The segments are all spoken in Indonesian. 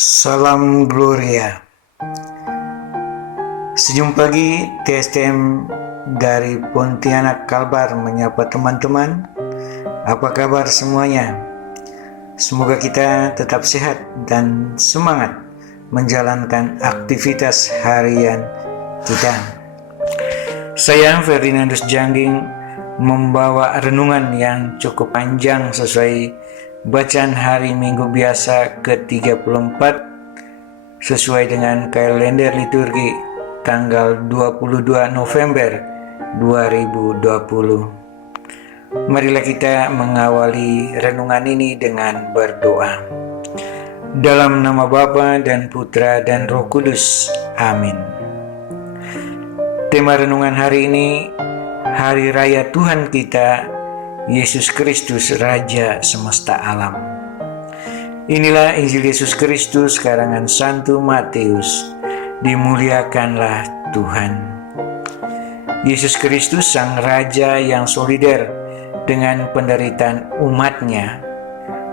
Salam Gloria. Senyum pagi TSTM dari Pontianak Kalbar menyapa teman-teman. Apa kabar semuanya? Semoga kita tetap sehat dan semangat menjalankan aktivitas harian kita. Saya Ferdinandus Jangging membawa renungan yang cukup panjang sesuai bacaan hari Minggu biasa ke-34 sesuai dengan kalender liturgi tanggal 22 November 2020. Marilah kita mengawali renungan ini dengan berdoa. Dalam nama Bapa dan Putra dan Roh Kudus. Amin. Tema renungan hari ini, Hari Raya Tuhan kita Yesus Kristus Raja semesta alam. Inilah Injil Yesus Kristus karangan Santo Matius. Dimuliakanlah Tuhan. Yesus Kristus sang Raja yang solider dengan penderitaan umatnya.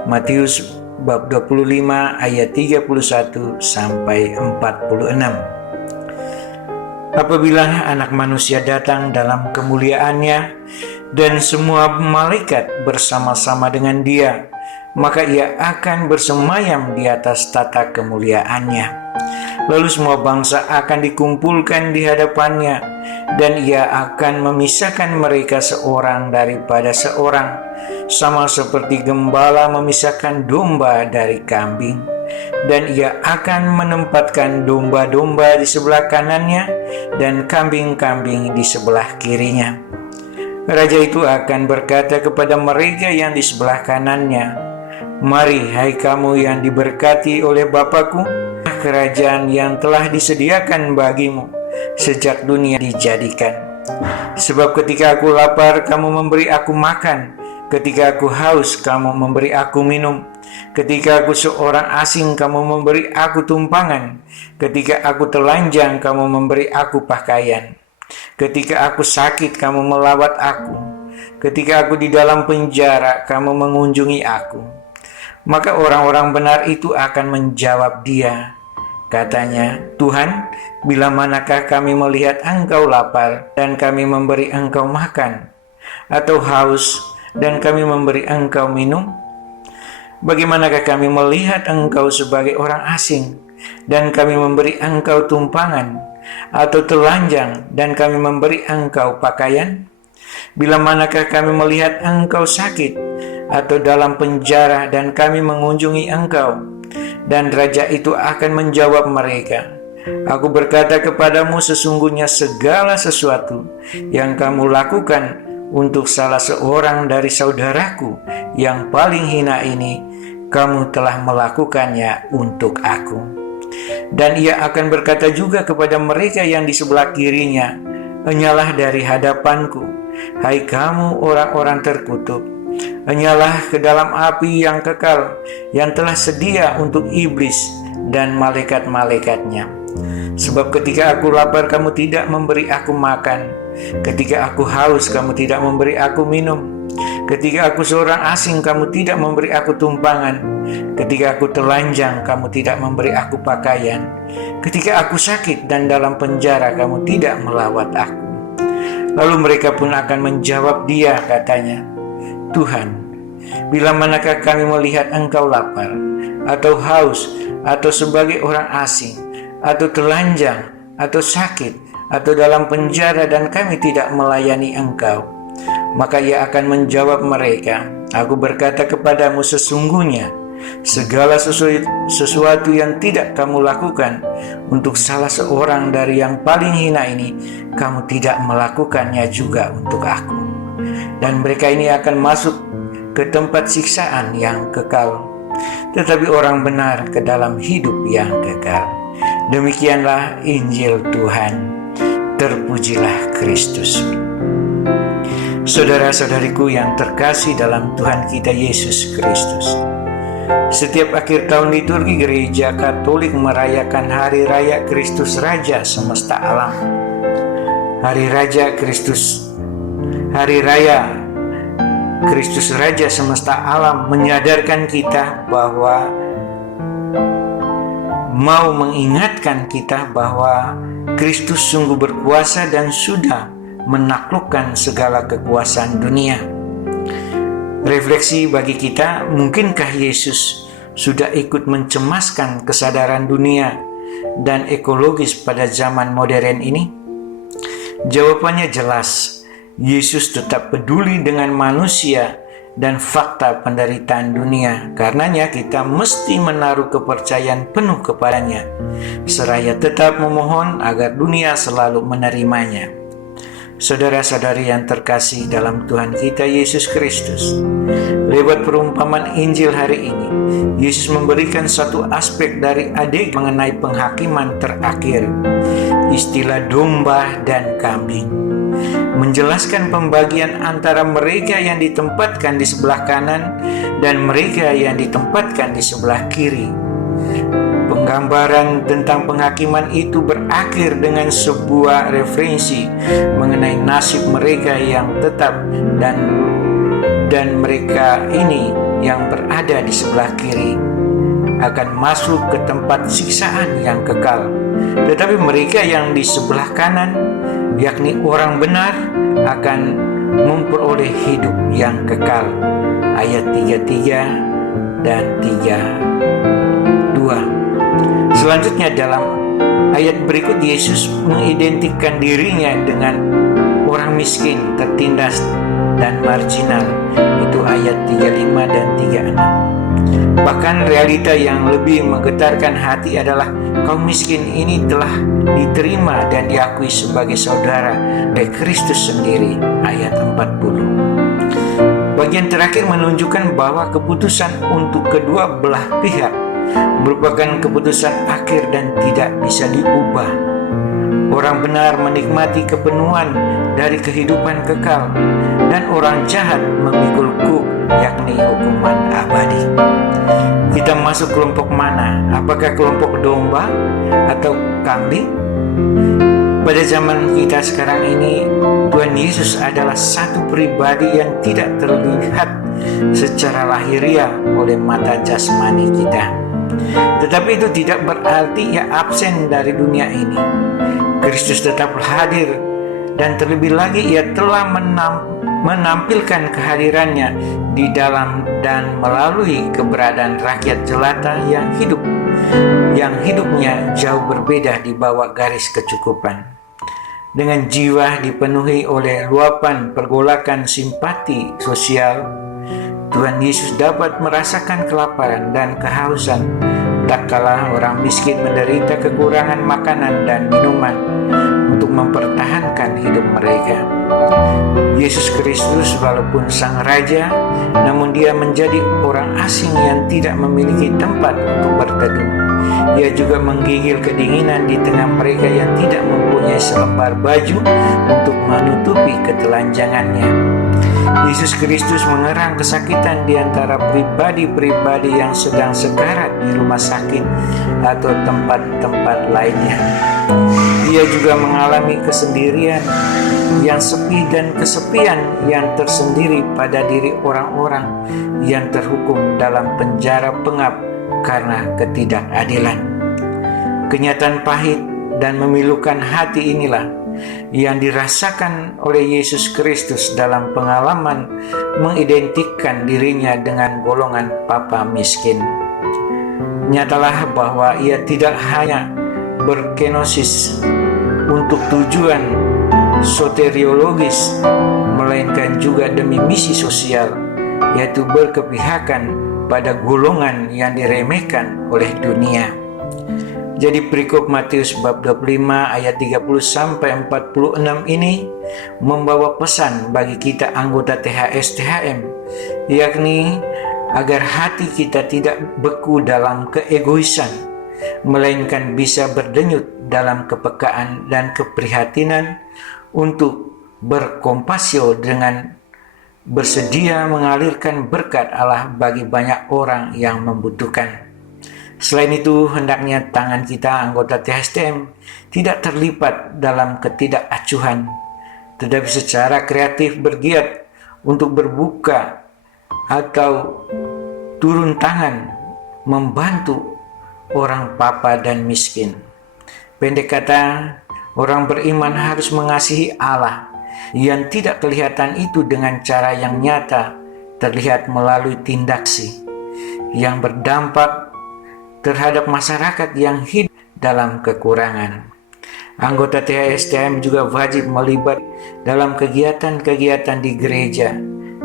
Matius bab 25 ayat 31 sampai 46. Apabila Anak Manusia datang dalam kemuliaannya dan semua malaikat bersama-sama dengan Dia, maka Ia akan bersemayam di atas tata kemuliaannya. Lalu semua bangsa akan dikumpulkan di hadapannya, dan Ia akan memisahkan mereka seorang daripada seorang, sama seperti gembala memisahkan domba dari kambing. Dan Ia akan menempatkan domba-domba di sebelah kanannya dan kambing-kambing di sebelah kirinya. Raja itu akan berkata kepada mereka yang di sebelah kanannya, "Mari, hai kamu yang diberkati oleh Bapa-Ku, kerajaan yang telah disediakan bagimu sejak dunia dijadikan. Sebab ketika aku lapar, kamu memberi aku makan. Ketika aku haus, kamu memberi aku minum. Ketika aku seorang asing, kamu memberi aku tumpangan. Ketika aku telanjang, kamu memberi aku pakaian. Ketika aku sakit, kamu melawat aku. Ketika aku di dalam penjara, kamu mengunjungi aku." Maka orang-orang benar itu akan menjawab Dia. Katanya, "Tuhan, bila manakah kami melihat Engkau lapar dan kami memberi Engkau makan, atau haus dan kami memberi Engkau minum? Bagaimanakah kami melihat Engkau sebagai orang asing dan kami memberi Engkau tumpangan, atau telanjang dan kami memberi Engkau pakaian? Bila manakah kami melihat Engkau sakit atau dalam penjara dan kami mengunjungi Engkau?" Dan raja itu akan menjawab mereka, "Aku berkata kepadamu, sesungguhnya segala sesuatu yang kamu lakukan untuk salah seorang dari saudaraku yang paling hina ini, kamu telah melakukannya untuk aku." Dan Ia akan berkata juga kepada mereka yang di sebelah kirinya, "Enyalah dari hadapanku, hai kamu orang-orang terkutuk. Enyalah ke dalam api yang kekal, yang telah sedia untuk iblis dan malaikat-malaikatnya. Sebab ketika aku lapar, kamu tidak memberi aku makan. Ketika aku haus, kamu tidak memberi aku minum. Ketika aku seorang asing, kamu tidak memberi aku tumpangan. Ketika aku telanjang, kamu tidak memberi aku pakaian. Ketika aku sakit dan dalam penjara, kamu tidak melawat aku." Lalu mereka pun akan menjawab Dia, katanya, "Tuhan, bila manakah kami melihat Engkau lapar, atau haus, atau sebagai orang asing, atau telanjang, atau sakit, atau dalam penjara dan kami tidak melayani Engkau?" Maka Ia akan menjawab mereka, "Aku berkata kepadamu, sesungguhnya segala sesuatu yang tidak kamu lakukan untuk salah seorang dari yang paling hina ini, kamu tidak melakukannya juga untuk aku." Dan mereka ini akan masuk ke tempat siksaan yang kekal, tetapi orang benar ke dalam hidup yang kekal. Demikianlah Injil Tuhan. Terpujilah Kristus. Saudara-saudariku yang terkasih dalam Tuhan kita Yesus Kristus, setiap akhir tahun liturgi Gereja Katolik merayakan Hari Raya Kristus Raja semesta alam. Hari Raya Kristus Raja semesta alam menyadarkan kita bahwa mau mengingatkan kita bahwa Kristus sungguh berkuasa dan sudah menaklukkan segala kekuasaan dunia. Refleksi bagi kita, mungkinkah Yesus sudah ikut mencemaskan kesadaran dunia dan ekologis pada zaman modern ini? Jawabannya jelas, Yesus tetap peduli dengan manusia dan fakta penderitaan dunia. Karenanya kita mesti menaruh kepercayaan penuh kepadanya, seraya tetap memohon agar dunia selalu menerimanya. Saudara-saudari yang terkasih dalam Tuhan kita Yesus Kristus, lewat perumpamaan Injil hari ini, Yesus memberikan satu aspek dari adegan mengenai penghakiman terakhir, istilah domba dan kambing, menjelaskan pembagian antara mereka yang ditempatkan di sebelah kanan dan mereka yang ditempatkan di sebelah kiri. Penggambaran tentang penghakiman itu berakhir dengan sebuah referensi mengenai nasib mereka yang tetap dan mereka ini yang berada di sebelah kiri akan masuk ke tempat siksaan yang kekal. Tetapi mereka yang di sebelah kanan, yakni orang benar, akan memperoleh hidup yang kekal. Ayat 33 dan 32. Selanjutnya dalam ayat berikut, Yesus mengidentikan dirinya dengan orang miskin, tertindas, dan marginal. Itu ayat 35 dan 36. Bahkan realita yang lebih menggetarkan hati adalah kaum miskin ini telah diterima dan diakui sebagai saudara oleh Kristus sendiri. Ayat 40. Bagian terakhir menunjukkan bahwa keputusan untuk kedua belah pihak merupakan keputusan akhir dan tidak bisa diubah. Orang benar menikmati kepenuhan dari kehidupan kekal, dan orang jahat memikul kuk, yakni hukuman abadi. Kita masuk kelompok mana? Apakah kelompok domba atau kambing? Pada zaman kita sekarang ini, Tuhan Yesus adalah satu pribadi yang tidak terlihat secara lahiriah oleh mata jasmani kita. Tetapi itu tidak berarti ia absen dari dunia ini. Kristus tetap hadir, dan terlebih lagi ia telah menampilkan kehadirannya di dalam dan melalui keberadaan rakyat jelata yang hidupnya jauh berbeda di bawah garis kecukupan. Dengan jiwa dipenuhi oleh luapan pergolakan simpati sosial, Tuhan Yesus dapat merasakan kelaparan dan kehausan tak kalah orang miskin menderita kekurangan makanan dan minuman untuk mempertahankan hidup mereka. Yesus Kristus walaupun Sang Raja, namun Dia menjadi orang asing yang tidak memiliki tempat untuk berteduh. Ia juga menggigil kedinginan di tengah mereka yang tidak mempunyai selembar baju untuk menutupi ketelanjangannya. Yesus Kristus mengerang kesakitan di antara pribadi-pribadi yang sedang sekarat di rumah sakit atau tempat-tempat lainnya. Ia juga mengalami kesendirian yang sepi dan kesepian yang tersendiri pada diri orang-orang yang terhukum dalam penjara pengap karena ketidakadilan. Kenyataan pahit dan memilukan hati inilah yang dirasakan oleh Yesus Kristus dalam pengalaman mengidentikan dirinya dengan golongan papa miskin. Nyatalah bahwa ia tidak hanya berkenosis untuk tujuan soteriologis, melainkan juga demi misi sosial, yaitu berkepihakan pada golongan yang diremehkan oleh dunia. Jadi perikop Matius bab 25 ayat 30-46 ini membawa pesan bagi kita anggota THS-THM, yakni agar hati kita tidak beku dalam keegoisan, melainkan bisa berdenyut dalam kepekaan dan keprihatinan untuk berkompasio dengan bersedia mengalirkan berkat Allah bagi banyak orang yang membutuhkan. Selain itu, hendaknya tangan kita anggota THSTM tidak terlipat dalam ketidakacuhan, tetapi secara kreatif bergiat untuk berbuka atau turun tangan membantu orang papa dan miskin. Pendek kata, orang beriman harus mengasihi Allah yang tidak kelihatan itu dengan cara yang nyata, terlihat melalui tindaksi yang berdampak terhadap masyarakat yang hidup dalam kekurangan. Anggota THSTHM juga wajib melibat dalam kegiatan-kegiatan di gereja,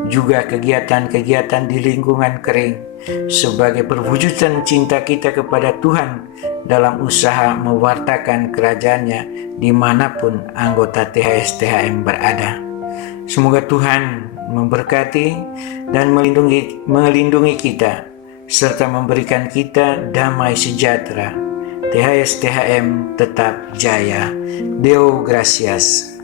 juga kegiatan-kegiatan di lingkungan kering, sebagai perwujudan cinta kita kepada Tuhan dalam usaha mewartakan kerajaan-Nya dimanapun anggota THSTHM berada. Semoga Tuhan memberkati dan melindungi kita, serta memberikan kita damai sejahtera. THSTHM tetap jaya. Deo Gracias.